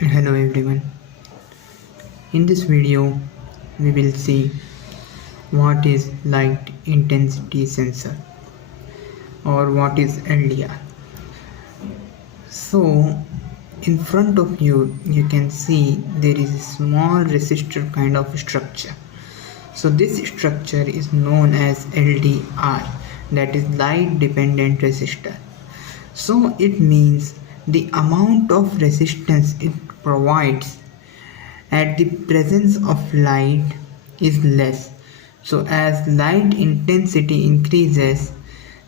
Hello everyone. In this video we will see what is light intensity sensor or what is LDR. So in front of you can see there is a small resistor kind of structure. So this structure is known as LDR, that is light dependent resistor. So it means the amount of resistance it provides at the presence of light is less. So as light intensity increases,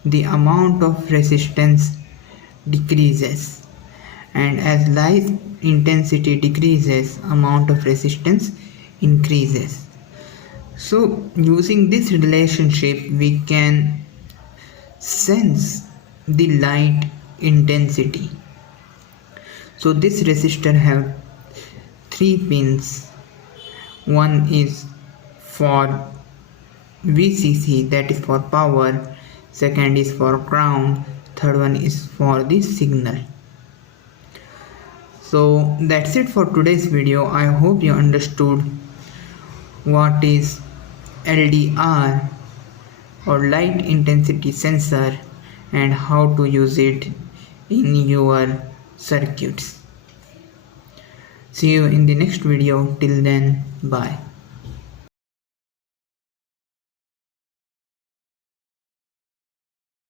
the amount of resistance decreases, and as light intensity decreases, amount of resistance increases. So using this relationship we can sense the light intensity. So this resistor have 3 pins. One is for VCC, that is for power, second is for ground, third one is for the signal. So that's it for today's video. I hope you understood what is LDR or light intensity sensor and how to use it in your circuits. See you in the next video. Till then, bye.